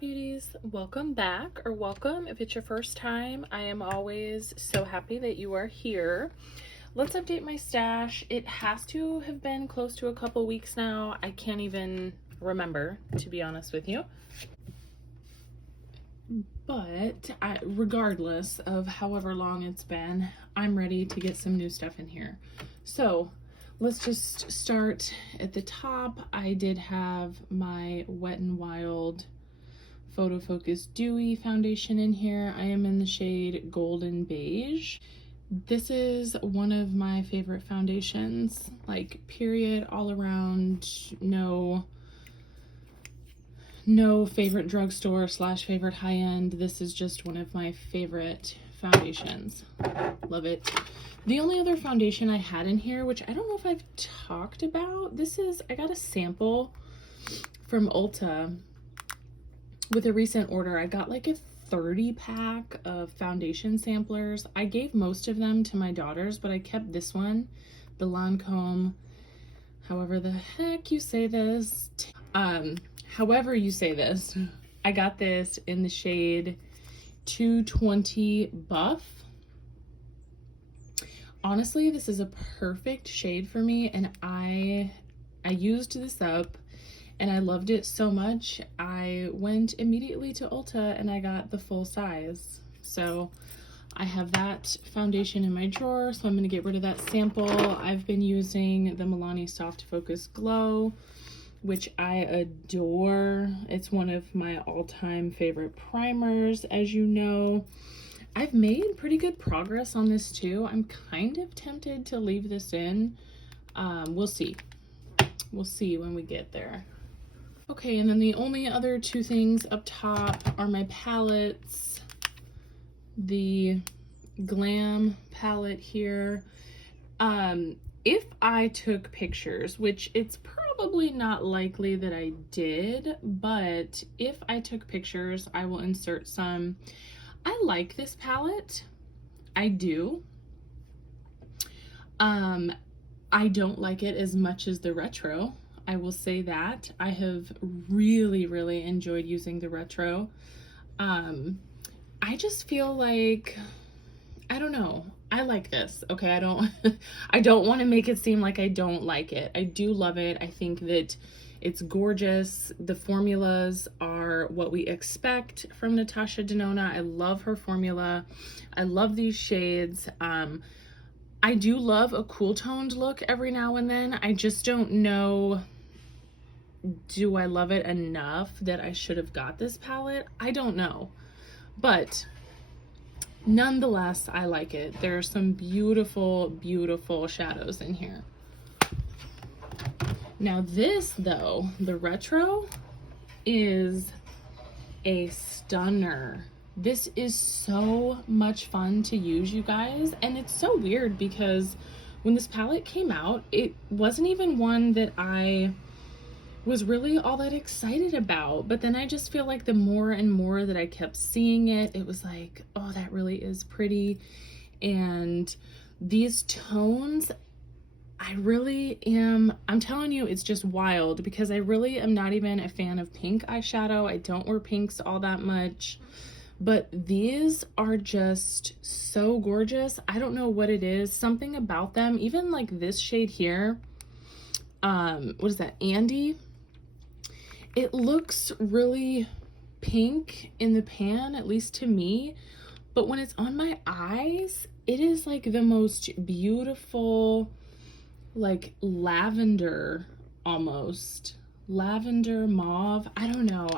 beauties, welcome back, or welcome if it's your first time. I am always so happy that you are here. Let's update my stash. It has to have been close to a couple weeks now. I can't even remember, to be honest with you. But regardless of however long it's been, I'm ready to get some new stuff in here. So let's just start at the top. I did have my Wet n Wild Photo Focus Dewy foundation in here. I am in the shade Golden Beige. This is one of my favorite foundations, like period, all around. No favorite drugstore / favorite high-end. This is just one of my favorite foundations. Love it. The only other foundation I had in here, which I don't know if I've talked about, I got a sample from Ulta with a recent order. I got like a 30-pack of foundation samplers. I gave most of them to my daughters, but I kept this one, the Lancome, however the heck you say this. However you say this, I got this in the shade 220 Buff. Honestly, this is a perfect shade for me, and I used this up and I loved it so much. I went immediately to Ulta and I got the full size. So I have that foundation in my drawer, so I'm going to get rid of that sample. I've been using the Milani Soft Focus Glow, which I adore. It's one of my all-time favorite primers, as you know. I've made pretty good progress on this too. I'm kind of tempted to leave this in. We'll see. We'll see when we get there. Okay, and then the only other two things up top are my palettes. The Glam Palette here. If I took pictures, which it's probably not likely that I did, but if I took pictures, I will insert some. I like this palette. I do. I don't like it as much as the Retro. I will say that. I have really enjoyed using the Retro. I just feel like, I don't know. I like this. Okay, I don't want to make it seem like I don't like it. I do love it. I think that it's gorgeous. The formulas are what we expect from Natasha Denona. I love her formula. I love these shades. I do love a cool toned look every now and then. I just don't know, do I love it enough that I should have got this palette? I don't know. But nonetheless, I like it. There are some beautiful shadows in here. Now this, though, the Retro, is a stunner. This is so much fun to use, you guys. And it's so weird because when this palette came out, it wasn't even one that I was really all that excited about. But then I just feel like the more and more that I kept seeing it, it was like, oh, that really is pretty. And these tones, I'm telling you, it's just wild because I really am not even a fan of pink eyeshadow. I don't wear pinks all that much, but these are just so gorgeous. I don't know what it is, something about them, even like this shade here. What is that, Andy? It looks really pink in the pan, at least to me, but when it's on my eyes, it is like the most beautiful, like lavender, almost lavender mauve. I don't know.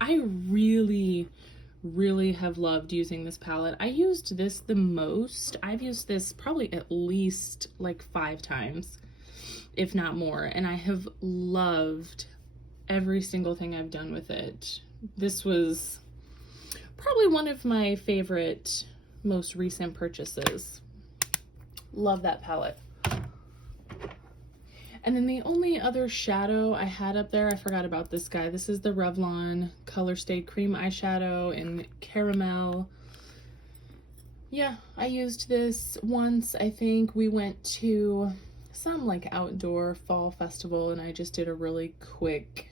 I really have loved using this palette. I used this the most. I've used this probably at least like 5 times, if not more, and I have loved every single thing I've done with it. This was probably one of my favorite, most recent purchases. Love that palette. And then the only other shadow I had up there, I forgot about this guy. This is the Revlon Colorstay Cream Eyeshadow in Caramel. Yeah, I used this once. I think we went to some like outdoor fall festival, and I just did a really quick,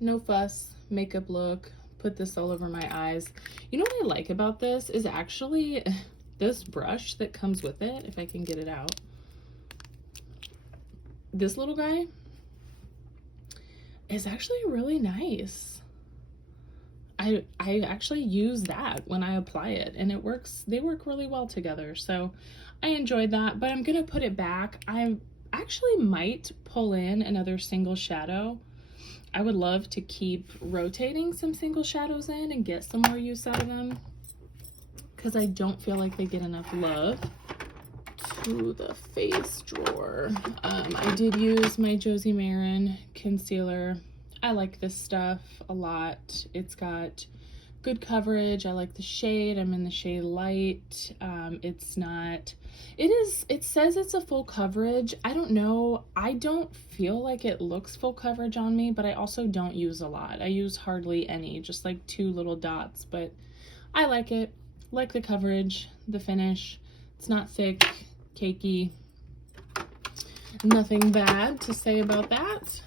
no fuss makeup look. Put this all over my eyes. You know what I like about this is actually this brush that comes with it, if I can get it out. This little guy is actually really nice. I actually use that when I apply it, and it works. They work really well together, so I enjoyed that. But I'm gonna put it back. I actually might pull in another single shadow. I would love to keep rotating some single shadows in and get some more use out of them, because I don't feel like they get enough love. To the face drawer, I did use my Josie Marin concealer. I like this stuff a lot. It's got good coverage. I like the shade. I'm in the shade light. It's not, it says it's a full coverage. I don't know. I don't feel like it looks full coverage on me, but I also don't use a lot. I use hardly any, just like 2 little dots, but I like it. Like the coverage, the finish. It's not thick, cakey. Nothing bad to say about that.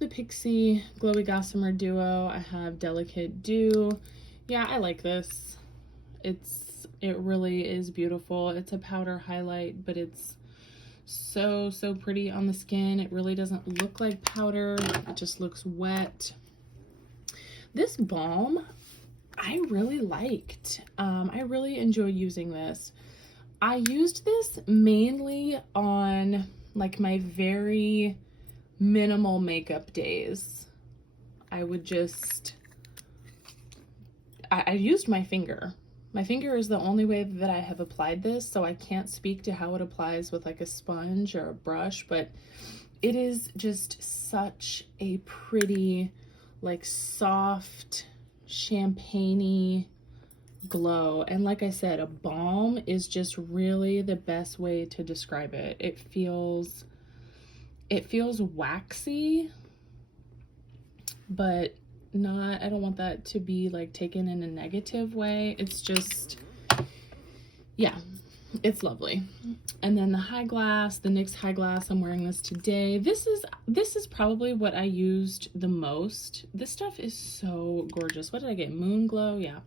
The Pixie Glowy Gossamer Duo. I have Delicate Dew. Yeah, I like this. It really is beautiful. It's a powder highlight, but it's so pretty on the skin. It really doesn't look like powder. It just looks wet. This balm I really liked. I really enjoy using this. I used this mainly on like my very minimal makeup days. I would just, I used my finger. My finger is the only way that I have applied this, so I can't speak to how it applies with like a sponge or a brush, but it is just such a pretty, like soft, champagne-y glow. And like I said, a balm is just really the best way to describe it. It feels waxy, but not, I don't want that to be like taken in a negative way. It's just, yeah, it's lovely. And then the High Glass, the NYX High Glass, I'm wearing this today. This is probably what I used the most. This stuff is so gorgeous. What did I get? Moon Glow? Yeah.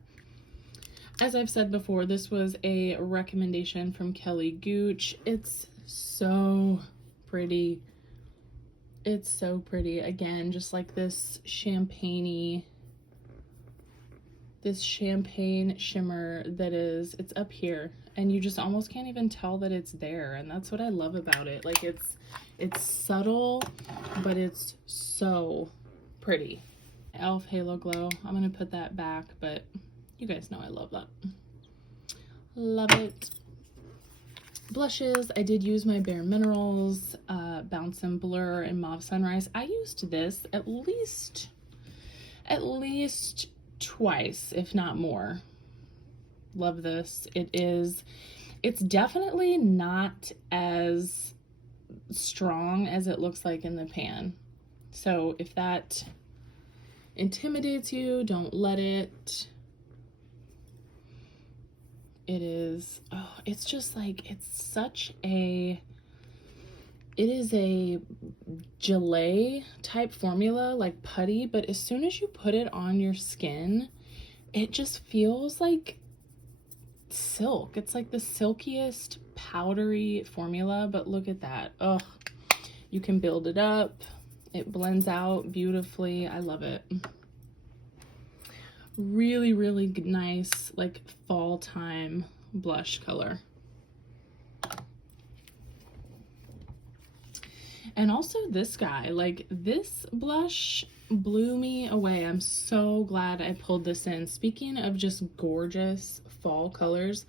As I've said before, this was a recommendation from Kelly Gooch. It's so pretty. It's so pretty. Again, just like this champagne-y, this champagne shimmer that is, it's up here, and you just almost can't even tell that it's there, and that's what I love about it. Like it's subtle, but it's so pretty. e.l.f. Halo Glow. I'm gonna put that back, but you guys know I love that. Love it. Blushes, I did use my Bare Minerals Bounce and Blur and Mauve Sunrise. I used this at least twice, if not more. Love this. It's definitely not as strong as it looks like in the pan. So if that intimidates you, don't let it. It is, oh, it's just like, it is a gelée type formula, like putty, but as soon as you put it on your skin, it just feels like silk. It's like the silkiest powdery formula, but look at that. Oh, you can build it up. It blends out beautifully. I love it. Really, really nice, like fall time blush color. And also this guy, like this blush blew me away. I'm so glad I pulled this in. Speaking of just gorgeous fall colors,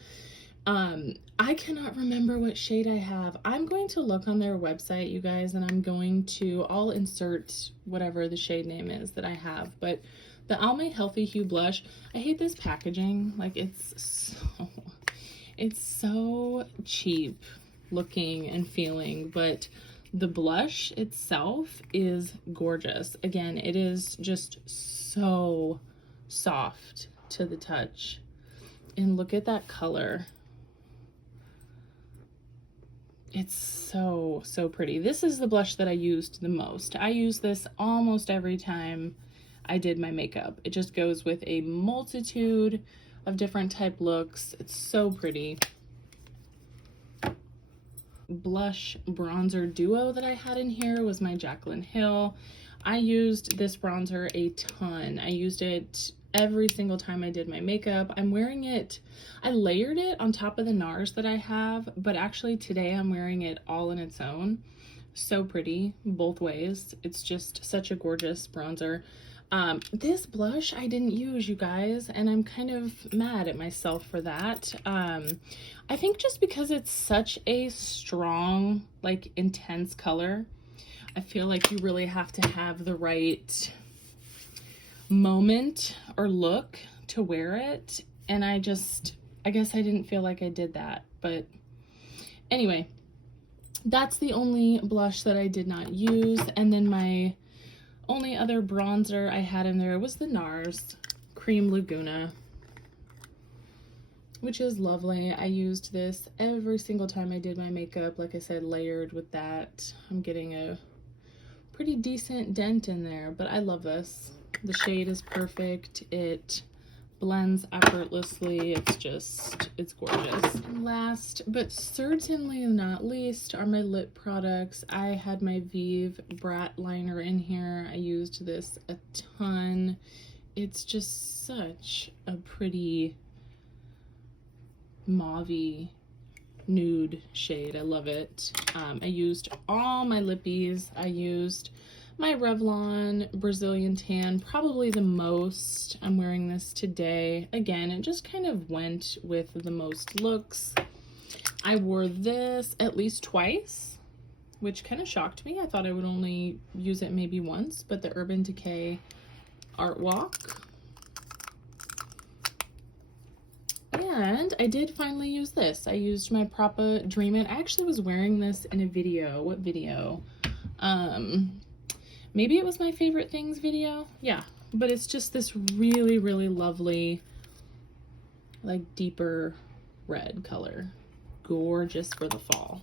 I cannot remember what shade I have. I'm going to look on their website, you guys, and I'll insert whatever the shade name is that I have, but the Almay Healthy Hue Blush, I hate this packaging. Like it's so cheap looking and feeling, but the blush itself is gorgeous. Again, it is just so soft to the touch. And look at that color. It's so, so pretty. This is the blush that I used the most. I use this almost every time I did my makeup. It just goes with a multitude of different type looks. It's so pretty. Blush bronzer duo that I had in here was my Jaclyn Hill. I used this bronzer a ton. I used it every single time I did my makeup. I'm wearing it, I layered it on top of the Nars that I have, but actually today I'm wearing it all in its own. So pretty both ways. It's just such a gorgeous bronzer. This blush I didn't use, you guys, and I'm kind of mad at myself for that. I think just because it's such a strong, like intense color, I feel like you really have to have the right moment or look to wear it, and I guess I didn't feel like I did that. But anyway, that's the only blush that I did not use. And then my only other bronzer I had in there was the Nars Cream Laguna, which is lovely. I used this every single time I did my makeup. Like I said, layered with that. I'm getting a pretty decent dent in there, but I love this. The shade is perfect. It blends effortlessly. It's gorgeous. And last but certainly not least are my lip products. I had my Vive Brat liner in here. I used this a ton. It's just such a pretty mauve-y nude shade. I love it. I used all my lippies. I used my Revlon Brazilian Tan, probably the most. I'm wearing this today. Again, it just kind of went with the most looks. I wore this at least twice, which kind of shocked me. I thought I would only use it maybe once, but the Urban Decay Art Walk. And I did finally use this. I used my Propa Dream It. I actually was wearing this in a video. What video? Maybe it was my favorite things video. Yeah, but it's just this really, really lovely, like deeper red color. Gorgeous for the fall.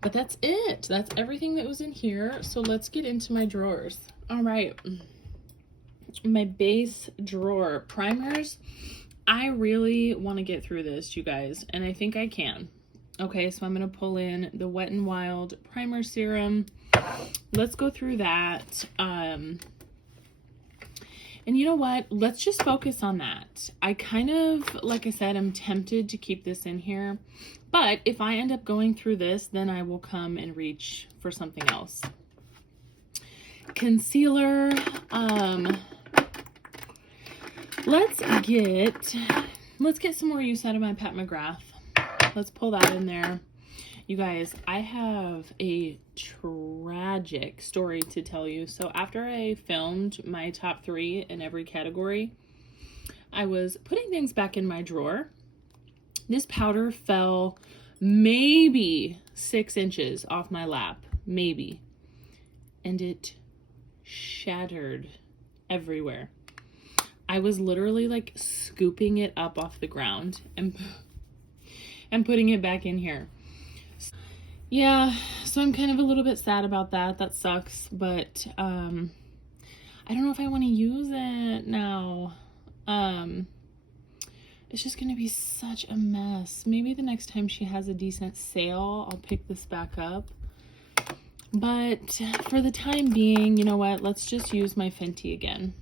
But that's it. That's everything that was in here. So let's get into my drawers. All right. My base drawer. Primers. I really want to get through this, you guys, and I think I can. Okay, so I'm going to pull in the Wet n Wild Primer Serum. Let's go through that. And you know what? Let's just focus on that. I kind of, like I said, I'm tempted to keep this in here. But if I end up going through this, then I will come and reach for something else. Concealer. Let's get some more use out of my Pat McGrath. Let's pull that in there. You guys, I have a tragic story to tell you. So after I filmed my top 3 in every category, I was putting things back in my drawer. This powder fell maybe 6 inches off my lap, maybe. And it shattered everywhere. I was literally like scooping it up off the ground and putting it back in here. Yeah, so I'm kind of a little bit sad about that. That sucks, but I don't know if I want to use it now. It's just gonna be such a mess. Maybe the next time she has a decent sale, I'll pick this back up. But for the time being, you know what? Let's just use my Fenty again.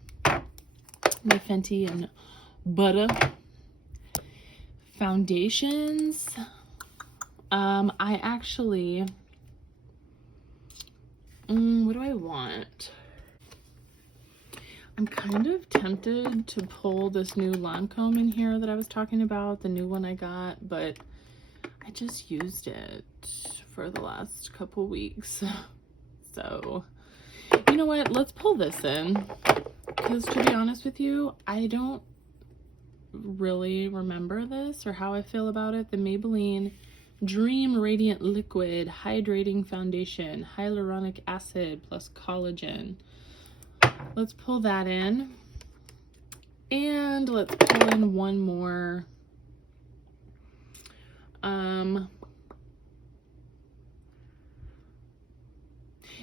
My Fenty and Butter foundations. I actually, what do I want? I'm kind of tempted to pull this new Lancome in here that I was talking about, the new one I got, but I just used it for the last couple weeks. So, you know what? Let's pull this in. Because to be honest with you, I don't really remember this or how I feel about it. The Maybelline Dream Radiant Liquid Hydrating Foundation, Hyaluronic Acid plus Collagen. Let's pull that in. And let's pull in one more.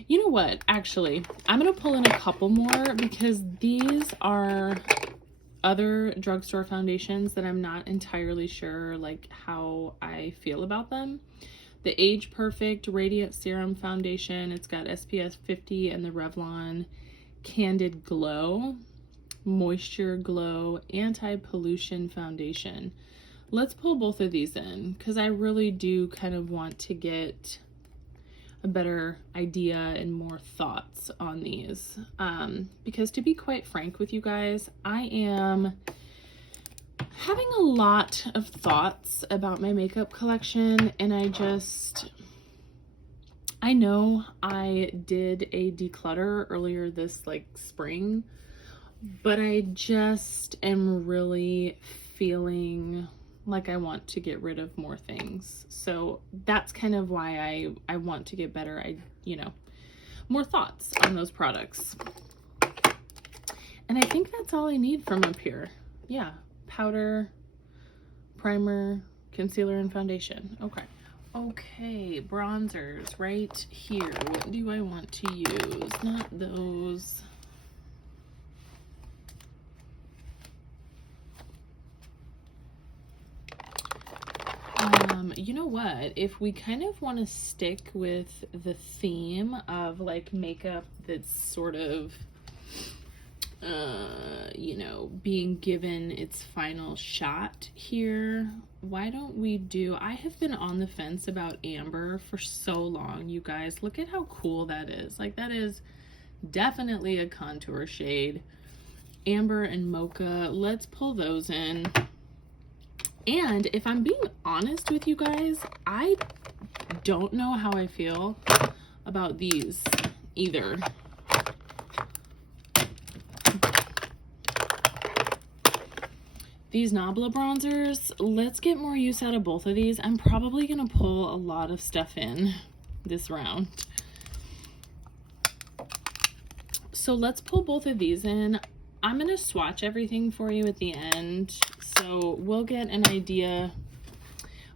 You know what? Actually, I'm going to pull in a couple more because these are other drugstore foundations that I'm not entirely sure like how I feel about them. The Age Perfect Radiant Serum Foundation. It's got SPF 50 and the Revlon Candid Glow Moisture Glow Anti-Pollution Foundation. Let's pull both of these in because I really do kind of want to get a better idea and more thoughts on these. Because to be quite frank with you guys, I am having a lot of thoughts about my makeup collection, and I know I did a declutter earlier this like spring, but I just am really feeling like I want to get rid of more things. So that's kind of why I want to get better, more thoughts on those products. And I think that's all I need from up here. Yeah, powder, primer, concealer, and foundation. Okay, bronzers right here. What do I want to use? Not those. You know what? If we kind of want to stick with the theme of like makeup that's sort of, being given its final shot here, why don't we do, I have been on the fence about amber for so long, you guys. Look at how cool that is. Like, that is definitely a contour shade. Amber and mocha. Let's pull those in. And if I'm being honest with you guys, I don't know how I feel about these either. These Nabla Bronzers, let's get more use out of both of these. I'm probably going to pull a lot of stuff in this round. So let's pull both of these in. I'm going to swatch everything for you at the end, so we'll get an idea,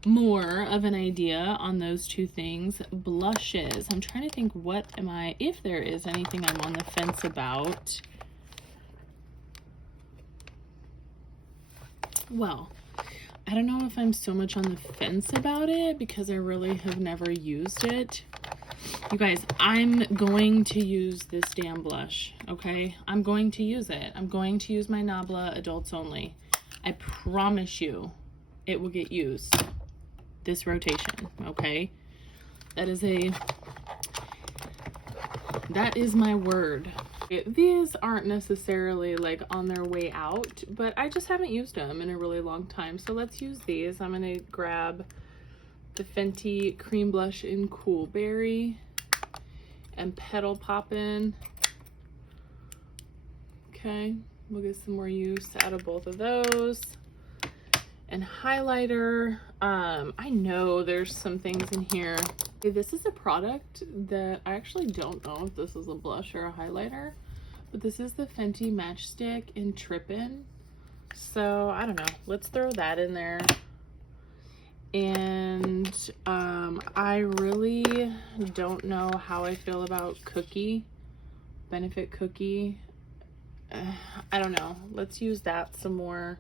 more of an idea on those two things. Blushes. I'm trying to think, if there is anything I'm on the fence about. Well, I don't know if I'm so much on the fence about it because I really have never used it. You guys, I'm going to use this damn blush, okay? I'm going to use it. I'm going to use my Nabla Adults Only. I promise you it will get used this rotation, okay? That is my word. These aren't necessarily like on their way out, but I just haven't used them in a really long time. So let's use these. I'm gonna grab the Fenty Cream Blush in Cool Berry and Petal Poppin'. Okay, we'll get some more use out of both of those. And highlighter. I know there's some things in here. Okay, this is a product that I actually don't know if this is a blush or a highlighter, but this is the Fenty Matchstick in Trippin'. So I don't know, let's throw that in there. And I really don't know how I feel about Benefit Cookie. I don't know, let's use that some more.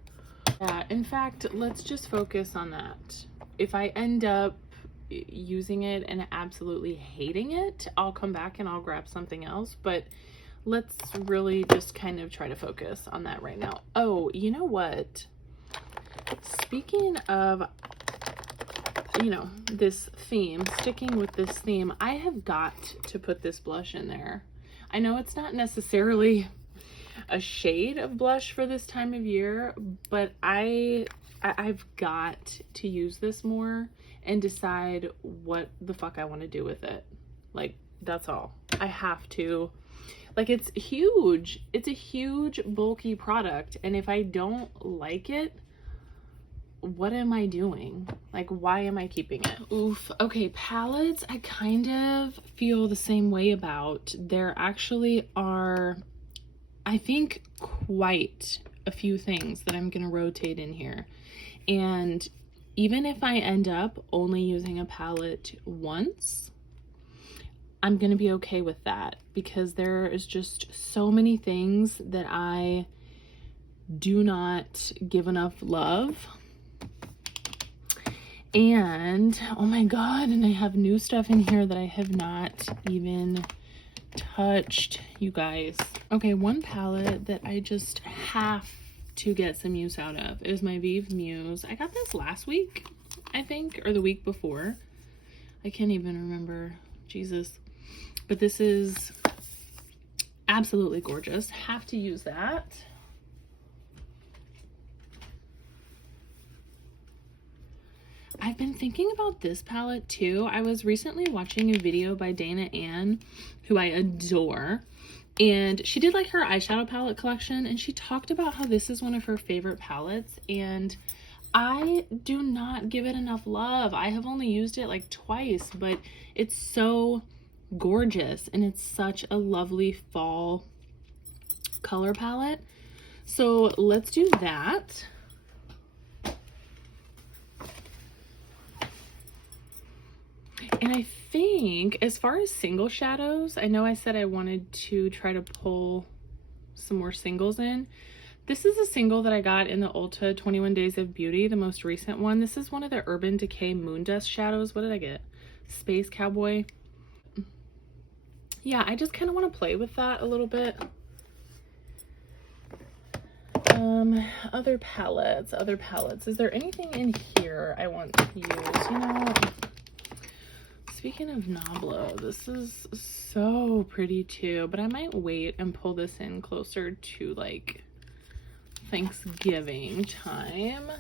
In fact, let's just focus on that. If I end up using it and absolutely hating it, I'll come back and I'll grab something else, but let's really just kind of try to focus on that right now. Oh, you know what? Speaking of, this theme, sticking with this theme, I have got to put this blush in there. I know it's not necessarily a shade of blush for this time of year, but I've got to use this more and decide what the fuck I want to do with it. Like, that's all. I have to. Like, it's huge. It's a huge, bulky product, and if I don't like it, what am I doing? Like, why am I keeping it? Oof. Okay, palettes, I kind of feel the same way about. There actually are, I think, quite a few things that I'm gonna rotate in here. And even if I end up only using a palette once, I'm gonna be okay with that, because there is just so many things that I do not give enough love. And oh my god, and I have new stuff in here that I have not even touched, you guys. Okay, one palette that I just have to get some use out of is my Vive Muse. I got this last week, I think, or the week before. I can't even remember, Jesus. But this is absolutely gorgeous. Have to use that. I've been thinking about this palette too. I was recently watching a video by Dana Ann, who I adore, and she did like her eyeshadow palette collection, and she talked about how this is one of her favorite palettes, and I do not give it enough love. I have only used it like twice, but it's so gorgeous, and it's such a lovely fall color palette. So let's do that. And I think as far as single shadows, I know I said I wanted to try to pull some more singles in. This is a single that I got in the Ulta 21 Days of Beauty, the most recent one. This is one of the Urban Decay Moondust shadows. What did I get? Space Cowboy. Yeah, I just kind of want to play with that a little bit. Other palettes. Is there anything in here I want to use? You know, speaking of Nabla, this is so pretty too, but I might wait and pull this in closer to like Thanksgiving time.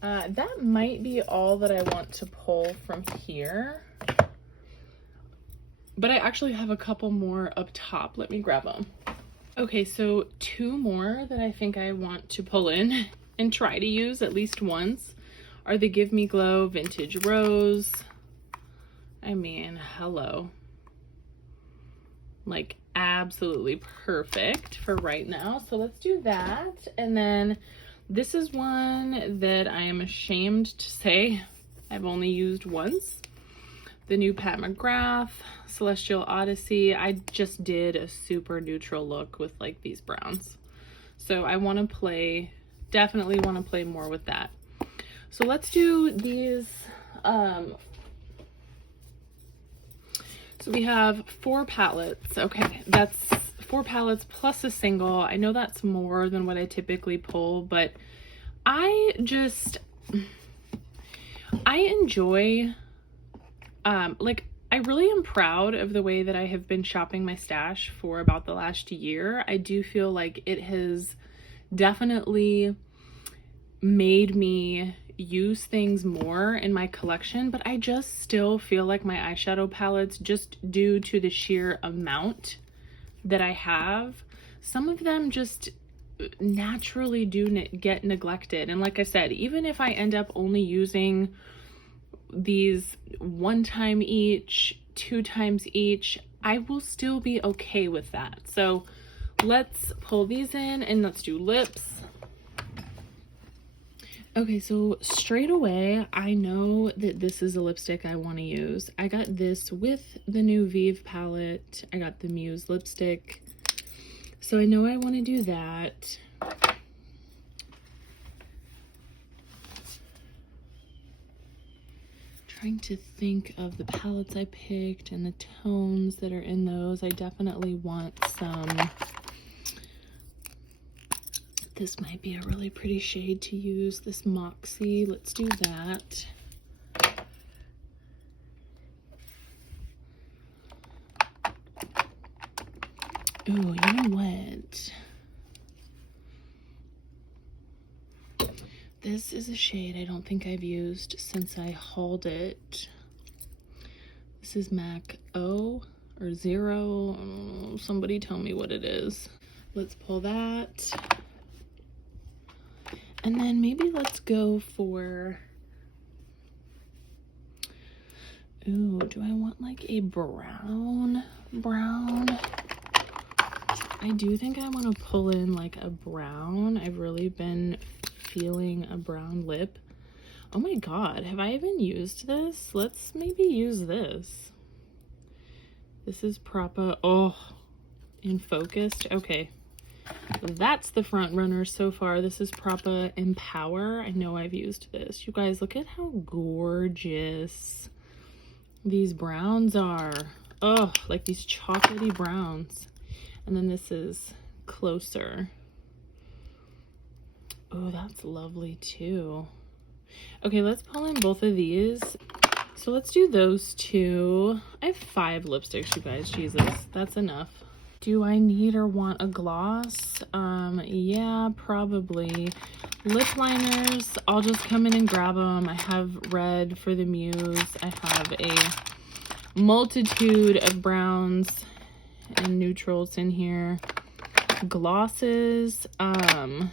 That might be all that I want to pull from here, but I actually have a couple more up top. Let me grab them. Okay, so two more that I think I want to pull in and try to use at least once are the Give Me Glow Vintage Rose. I mean, hello. Like, absolutely perfect for right now. So let's do that. And then this is one that I am ashamed to say I've only used once. The new Pat McGrath Celestial Odyssey. I just did a super neutral look with like these browns. So I want to play, definitely want to play more with that. So let's do these. So we have 4 palettes. Okay, that's 4 palettes plus a single. I know that's more than what I typically pull, but I enjoy, like, I really am proud of the way that I have been shopping my stash for about the last year. I do feel like it has definitely made me use things more in my collection, but I just still feel like my eyeshadow palettes, just due to the sheer amount that I have, some of them just naturally do get neglected. And like I said, even if I end up only using these 1 time each, 2 times each, I will still be okay with that. So let's pull these in and let's do lips. Okay, so straight away, I know that this is a lipstick I want to use. I got this with the new Vive palette. I got the Muse lipstick. So I know I want to do that. Trying to think of the palettes I picked and the tones that are in those. I definitely want some. This might be a really pretty shade to use, this Moxie. Let's do that. Ooh, you know what? This is a shade I don't think I've used since I hauled it. This is MAC O or 0. Somebody tell me what it is. Let's pull that. And then maybe let's go for, ooh, do I want like a brown? I do think I want to pull in like a brown. I've really been feeling a brown lip. Oh my god, have I even used this? Let's maybe use this. This is Propa. Oh, in focused. Okay, that's the front runner so far. This is Propa Empower. I know I've used this. You guys, look at how gorgeous these browns are. Oh, like these chocolatey browns. And then this is Closer. Oh, that's lovely too. Okay, let's pull in both of these. So let's do those two. I have 5 lipsticks, you guys. Jesus, that's enough. Do I need or want a gloss? Yeah, probably. Lip liners, I'll just come in and grab them. I have red for the Muse. I have a multitude of browns and neutrals in here. Glosses, what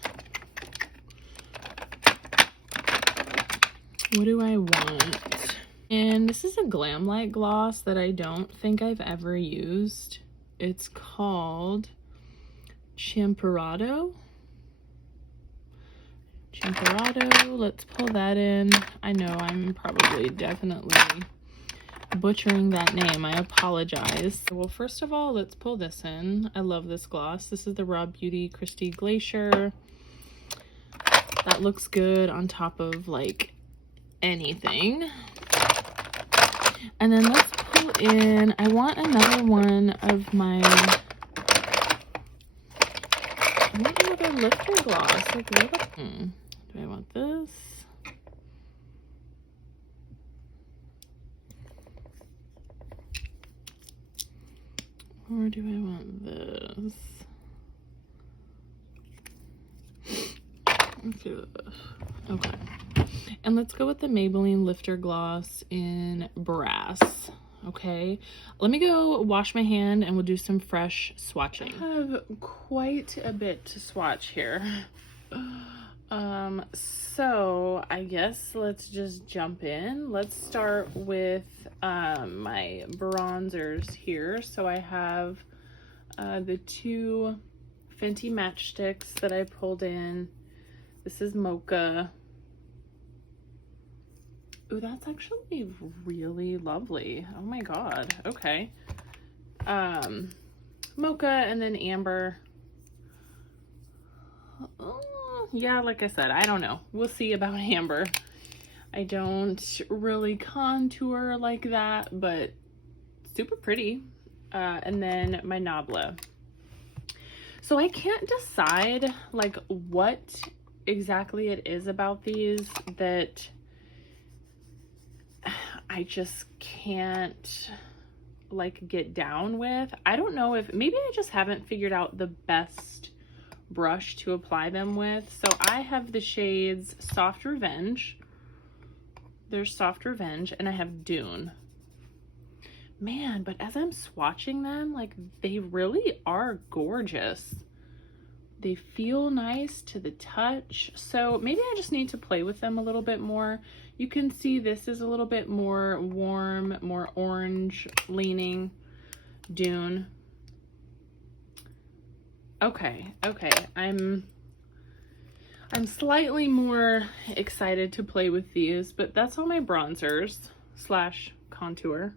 do I want? And this is a Glam Light gloss that I don't think I've ever used. It's called Champorado. Let's pull that in. I know I'm probably definitely butchering that name. I apologize. Well, first of all, let's pull this in. I love this gloss. This is the Raw Beauty Christy Glacier. That looks good on top of like anything. And then let's pull in, I want another one of my, I want another lifter gloss. Like, what? Do I want this? Or do I want this? Let's do this. Okay. And let's go with the Maybelline Lifter Gloss in Brass. Okay. Let me go wash my hand and we'll do some fresh swatching. I have quite a bit to swatch here. So I guess let's just jump in. Let's start with my bronzers here. So I have the 2 Fenty matchsticks that I pulled in. This is Mocha. Ooh, that's actually really lovely. Oh my god. Okay. Mocha and then Amber. Yeah, like I said, I don't know. We'll see about Amber. I don't really contour like that, but super pretty. And then my Nabla. So I can't decide like what exactly it is about these that I just can't like get down with. I don't know if maybe I just haven't figured out the best brush to apply them with. So I have the shades Soft Revenge. There's Soft Revenge, and I have Dune. Man, but as I'm swatching them, like they really are gorgeous. They feel nice to the touch. So maybe I just need to play with them a little bit more. You can see this is a little bit more warm, more orange leaning Dune. Okay. I'm slightly more excited to play with these, but that's all my bronzers slash contour.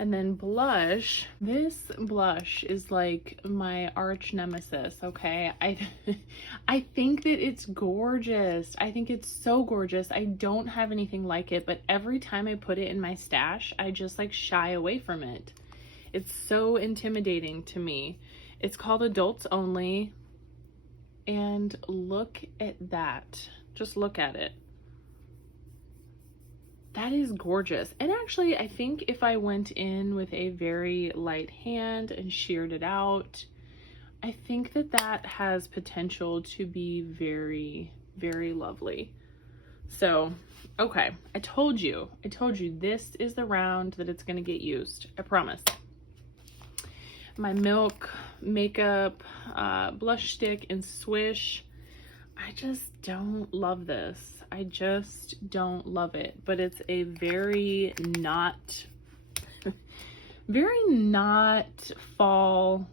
And then blush. This blush is like my arch nemesis, okay? I think that it's gorgeous. I think it's so gorgeous. I don't have anything like it, but every time I put it in my stash, I just like shy away from it. It's so intimidating to me. It's called Adults Only. And look at that. Just look at it. That is gorgeous. And actually, I think if I went in with a very light hand and sheared it out, I think that that has potential to be very, very lovely. So, okay, I told you this is the round that it's gonna get used. I promise. My Milk Makeup blush stick and Swish. I just don't love this. I just don't love it, but it's a very not fall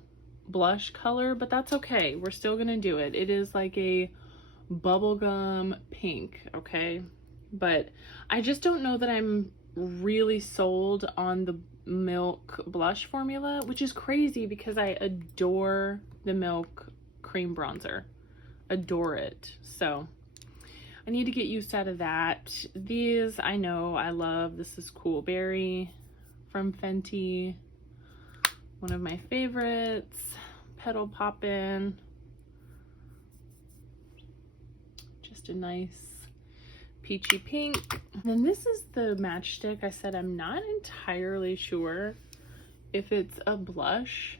blush color, but that's okay. We're still gonna do it. It is like a bubblegum pink, okay? But I just don't know that I'm really sold on the Milk blush formula, which is crazy because I adore the Milk cream bronzer. Adore it. So I need to get used out of that. These I know I love. This is Cool Berry from Fenty. One of my favorites. Petal Poppin'. Just a nice peachy pink. Then this is the matchstick. I said I'm not entirely sure if it's a blush.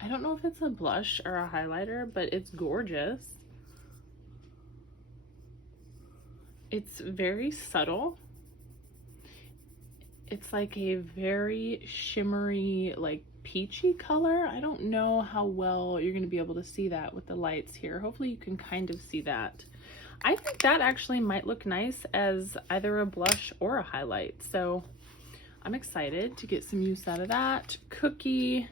I don't know if it's a blush or a highlighter, but it's gorgeous. It's very subtle. It's like a very shimmery, like peachy color. I don't know how well you're going to be able to see that with the lights here. Hopefully you can kind of see that. I think that actually might look nice as either a blush or a highlight. So I'm excited to get some use out of that. Cookie.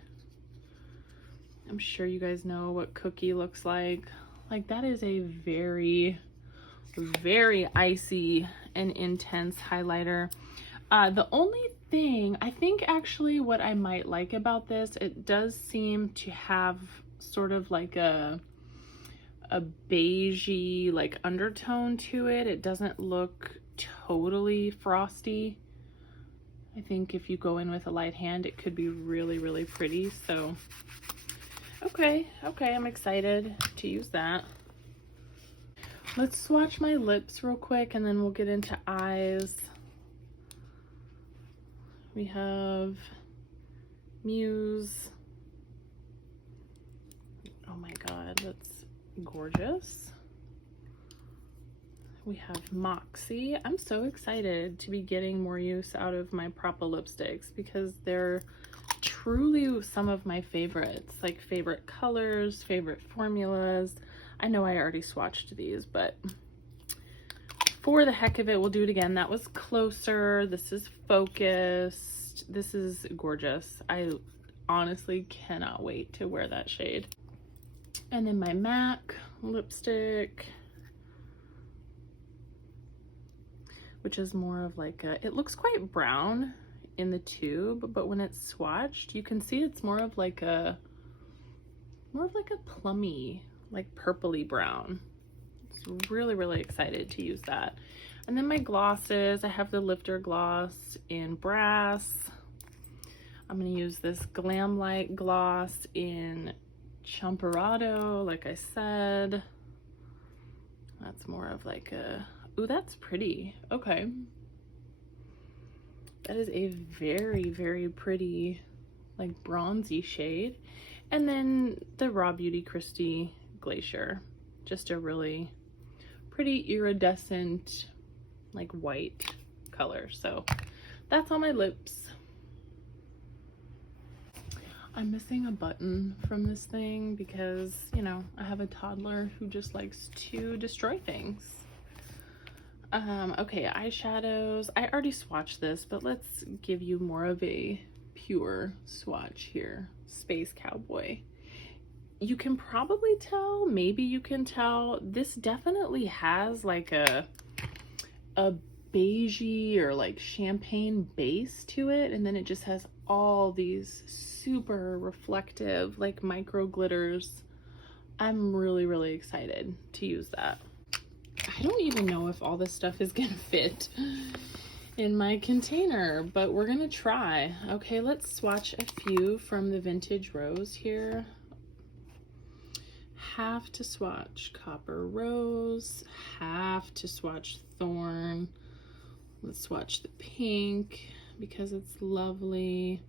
I'm sure you guys know what Cookie looks like. Like that is a very, very icy and intense highlighter. The only thing, I think actually what I might like about this, it does seem to have sort of like a beigey like undertone to it. It doesn't look totally frosty. I think if you go in with a light hand, it could be really, really pretty. So, okay, I'm excited to use that. Let's swatch my lips real quick and then we'll get into eyes. We have Muse. Oh my God, that's gorgeous. We have Moxie. I'm so excited to be getting more use out of my Propa lipsticks because they're truly some of my favorites, like favorite colors, favorite formulas. I know I already swatched these, but for the heck of it, we'll do it again. That was Closer. This is Focused. This is gorgeous. I honestly cannot wait to wear that shade. And then my MAC lipstick, which is more of like a, it looks quite brown in the tube, but when it's swatched, you can see it's more of like a plummy, like purpley brown. So really, really excited to use that. And then my glosses, I have the Lifter Gloss in Brass. I'm gonna use this Glam Light gloss in Champorado, like I said. That's more of like a, ooh, that's pretty. Okay. That is a very, very pretty, like bronzy shade. And then the Raw Beauty Christie Glacier. Just a really pretty iridescent, like white color. So that's on my lips. I'm missing a button from this thing because, you know, I have a toddler who just likes to destroy things. Okay, eyeshadows. I already swatched this, but let's give you more of a pure swatch here. Space Cowboy. You can probably tell, maybe you can tell, this definitely has like a beigey or like champagne base to it, and then it just has all these super reflective like micro glitters. I'm really, really excited to use that. I don't even know if all this stuff is gonna fit in my container, but we're gonna try. Okay, let's swatch a few from the Vintage Rose here. Have to swatch Copper Rose, have to swatch Thorn. Let's swatch the pink because it's lovely.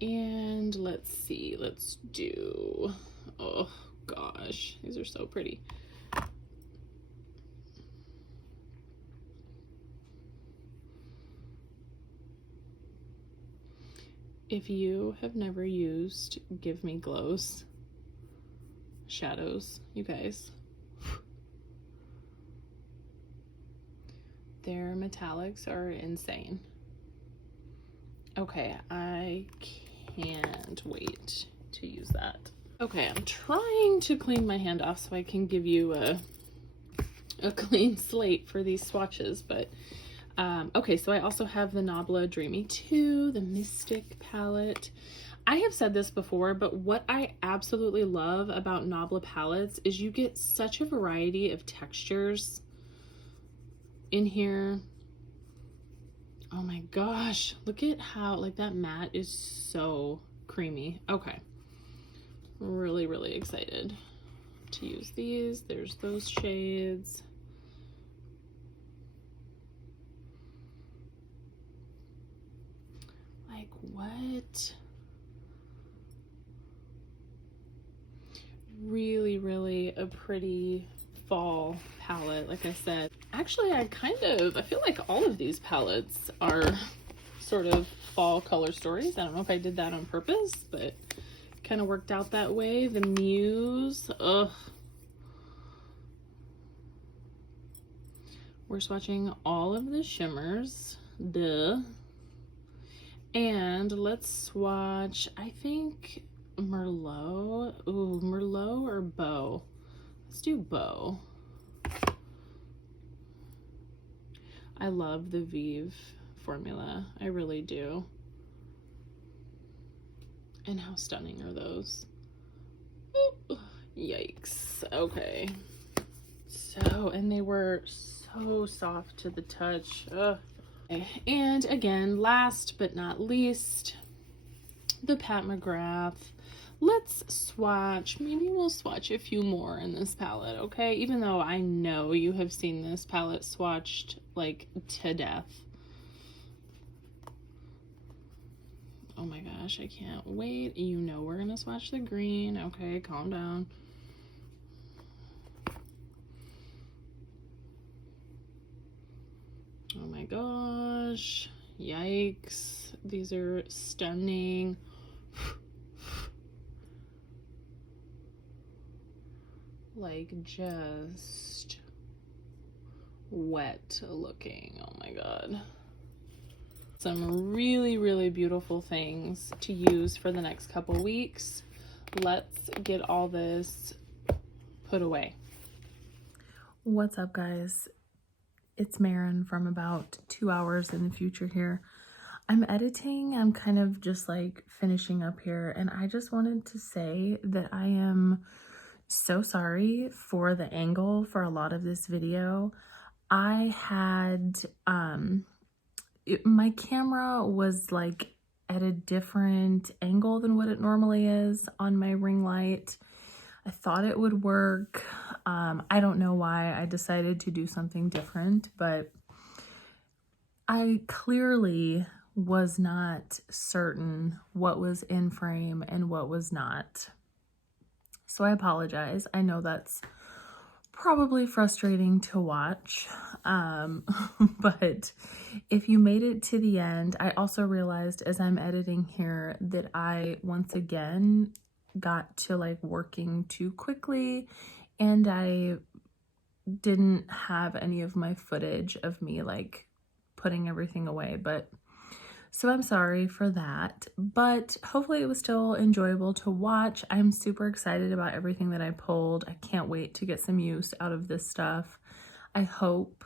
And let's see, let's do, oh gosh, these are so pretty. If you have never used Give Me Glows shadows, you guys, their metallics are insane. Okay, I can't wait to use that. Okay, I'm trying to clean my hand off so I can give you a clean slate for these swatches, but okay, so I also have the Nabla Dreamy 2, the Mystic palette. I have said this before, but what I absolutely love about Nabla palettes is you get such a variety of textures in here. Oh my gosh, look at how, like, that matte is so creamy. Okay, really, really excited to use these. There's those shades. Like, what? Really, really a pretty fall palette, like I said. Actually, I feel like all of these palettes are sort of fall color stories. I don't know if I did that on purpose, but kind of worked out that way. The Muse, ugh. We're swatching all of the shimmers, duh. And let's swatch, I think, Merlot. Ooh, Merlot or Beau? Let's do Beau. I love the Vive formula. I really do. And how stunning are those? Ooh, yikes. Okay. So, and they were so soft to the touch. Ugh. Okay. And again, last but not least, the Pat McGrath. Let's swatch, maybe we'll swatch a few more in this palette, okay? Even though I know you have seen this palette swatched like to death. Oh my gosh, I can't wait. You know we're gonna swatch the green. Okay, calm down. Oh my gosh, yikes. These are stunning. Like, just wet looking. Oh my god. Some really, really beautiful things to use for the next couple weeks. Let's get all this put away. What's up, guys? It's Marin from about 2 hours in the future here. I'm editing. I'm kind of just like finishing up here, and I just wanted to say that I am so sorry for the angle for a lot of this video. I had my camera was like at a different angle than what it normally is on my ring light. I thought it would work. I don't know why I decided to do something different, but I clearly was not certain what was in frame and what was not. So I apologize. I know that's probably frustrating to watch, but if you made it to the end, I also realized as I'm editing here that I once again got to like working too quickly, and I didn't have any of my footage of me like putting everything away, but so I'm sorry for that, but hopefully it was still enjoyable to watch. I'm super excited about everything that I pulled. I can't wait to get some use out of this stuff. I hope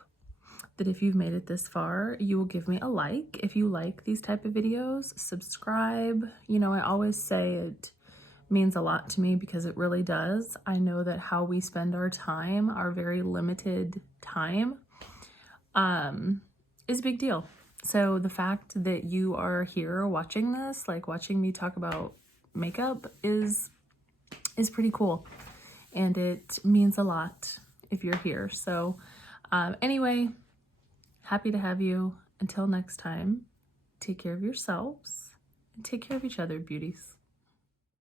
that if you've made it this far, you will give me a like. If you like these type of videos, subscribe. You know, I always say it means a lot to me because it really does. I know that how we spend our time, our very limited time, is a big deal. So the fact that you are here watching this, like watching me talk about makeup is pretty cool. And it means a lot if you're here. So anyway, happy to have you. Until next time, take care of yourselves and take care of each other, beauties.